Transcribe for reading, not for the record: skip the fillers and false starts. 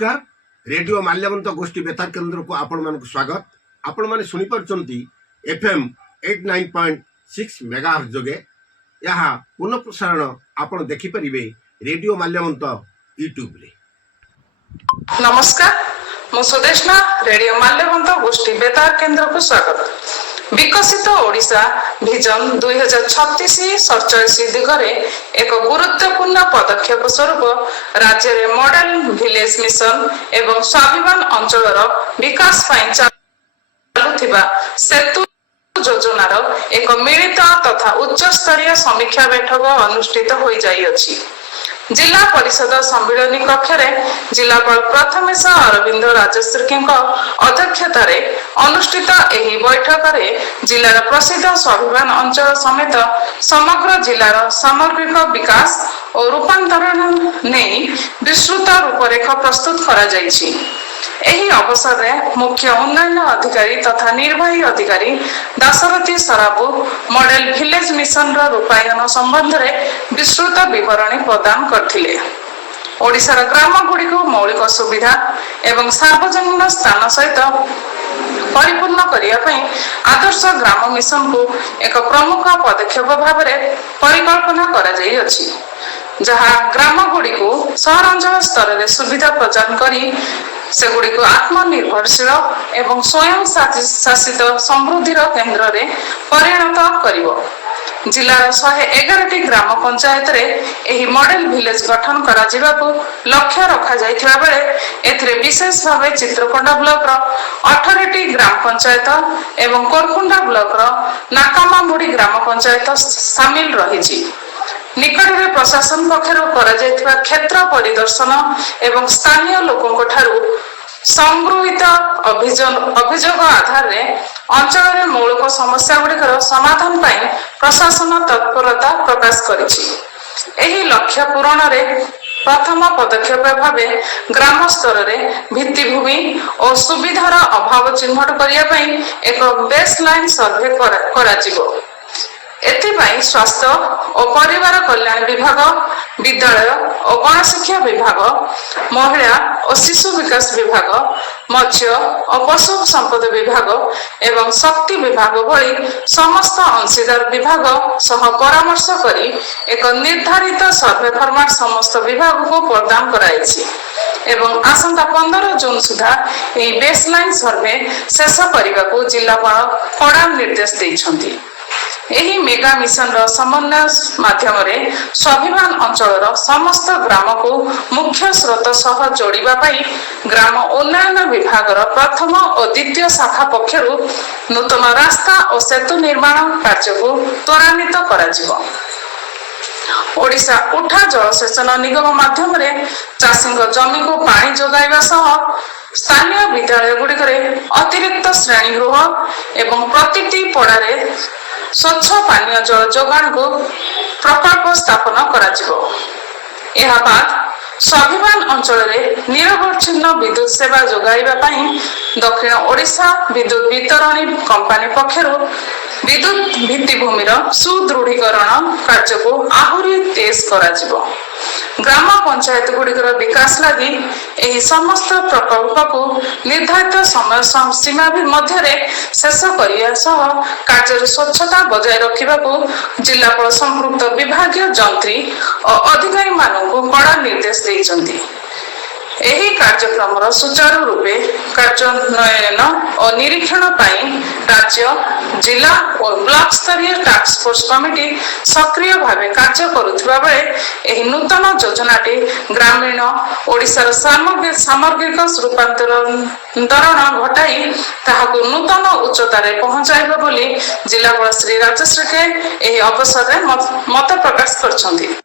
नमस्कार रेडियो माल्यवंत गोष्ठी बेतार केन्द्र को आपण मान स्वागत। आपण माने सुनी परचंती एफएम 89.6 मेगाहर्ट्ज जोगे यहाँ पुनः प्रसारण आपण देखि परिबे रेडियो माल्यवंत यूट्यूब रे। नमस्कार मु सुदेशना रेडियो माल्यवंत गोष्ठी बेतार केन्द्र को स्वागत। विकसित ओडिशा विजन 2036-47 दिगरे एक गुरुत्वपूर्ण पदक्षेप स्वरूप राज्य रे मॉडल विलेज मिशन एवं स्वाभिमान अंचलर विकास पाई चालुथिबा सेतु योजनार एक मिलित तथा उच्च स्तरीय समीक्षा बैठक अनुष्ठित होई जाई अछि। जिला परिषद सम्मिलनी कक्ष जिलापाल प्रथमेश अरविंद राजश्री अध्यक्षतार अनुष्ठित एही बैठक में जिलार प्रसिद्ध स्वाभिमान अंचल समेत समग्र जिलार सामग्रिक विकास और रूपांतरण नहीं विस्तृत रूपरेखा प्रस्तुत करा जायछि। एही अवसर में मुख्य उन्नयन अधिकारी तथा निर्वाही अधिकारी Dasarathi Sarabu model village mission रूपायन संबंध में विस्तृत विवरणी प्रदान करथिले। ओडिशार ग्राम गुड़िक मौलिक सुविधा एवं सार्वजनिक स्थान सहित परिपूर्ण करने आदर्श ग्राम मिशन को एक प्रमुख पदक्षेप भाव में परिकल्पना करा जाई अछि, जहाँ ग्राम गुड़ी को सहरांचल स्तर में सुविधा प्रदान करी सेगुड़ी को आत्मनिर्भरशील एवं स्वयं शासित समृद्धिर केन्द्र रे परिणत करिवो। जिलार 111टी ग्राम पंचायत रे एही मॉडल विलेज गठन करा जिबाकू लक्ष्य रखा जायथिबा बेले एथिरे विशेष भावे चित्रकोंडा ब्लॉक रो 18टी ग्राम पंचायत एवं कोरकुंडा ब्लॉक रो नाकामामुड़ी ग्राम पंचायत शामिल रहिछि। निकट में प्रशासन पक्षर क्षेत्र परिदर्शन एवं स्थानीय लोकों ठारू संगृहित अभियोग आधार रे अंचल में मौलिक समस्या गुड़िकर समाधान पाई प्रशासन तत्परता प्रकाश करिछि। एही लक्ष्य पूरण रे प्रथम पदक्षेप भावे ग्राम स्तर रे भित्तिभूमि और सुविधार अभाव चिन्हट करिया पई एक बेसलाइन सर्वे कराजिबो। एथिपाई स्वास्थ्य और परिवार कल्याण विभाग, विद्यालय और गणशिक्षा विभाग, महिला और शिशु विकास विभाग, मत्स्य और पशु संपद विभाग एवं शक्ति विभाग भली समस्त अंशीदार विभाग सह परामर्श करी एक निर्धारित सर्वे फॉर्मेट समस्त विभाग को प्रदान कराइछि एवं आसंता 15 जून सुधा ए बेसलाइन सर्वे शेष करने को जिलापाल कड़ा निर्देश दैछन्ति। एही मेगा मिशन रो समन्वय माध्यम रे स्वाभिमान अंचल समस्त ग्राम को मुख्य स्रोत सह जोड़िबा पाई ग्राम उन्नयन विभाग प्रथम और द्वितीय शाखा पक्षरु नूतन रास्ता और सेतु निर्माण कार्य को त्वरान्वित कराजिबो। ओडिशा उठा जलसेचन निगम माध्यम रे चाषी जमी को पानी जोगाइबा सह स्थानीय विद्यालय गुड़िकरे अतिरिक्त श्रेणी गृह एवं प्रतिटी पड़ारे स्वच्छ पानीय जल जोगाण को प्रकल्प स्थापन कराजिबो। एहा बाद स्वाभिमान अंचल रे निरवच्छिन्न विद्युत सेवा जोगाइबा पई दक्षिण ओडिशा विद्युत वितरणी कंपनी पक्षरु विद्युत भित्तिभूमिर सुदृढ़ीकरण कार्य को आहुरी तेज कराजिबो। ग्राम पंचायत गुड़िकर विकास लगी एही समस्त प्रकल्प को निर्धारित समय सीमा मध्य शेष करने सह कार्य स्वच्छता बजाय रखा जिलापाल संपृक्त विभागीय जंत्री और अधिकारी मानू कड़ा निर्देश देइछन्ति। एही कार्यक्रम सुचारू रूपे कार्यान्वयन और निरीक्षण पाई राज्य जिला और ब्लॉक स्तरीय टास्क फोर्स कमिटी सक्रिय भावे कार्य करुथिबा बेले एही नूतन योजनाटी ग्रामीण ओडिशार सामग्रिक रूपांतरण घटाई ताहाकु नूतन उच्चतारे पहुंचाइबा बोली जिलापाल श्री राजश्री के एही अवसर में मत प्रकाश करछन्ति।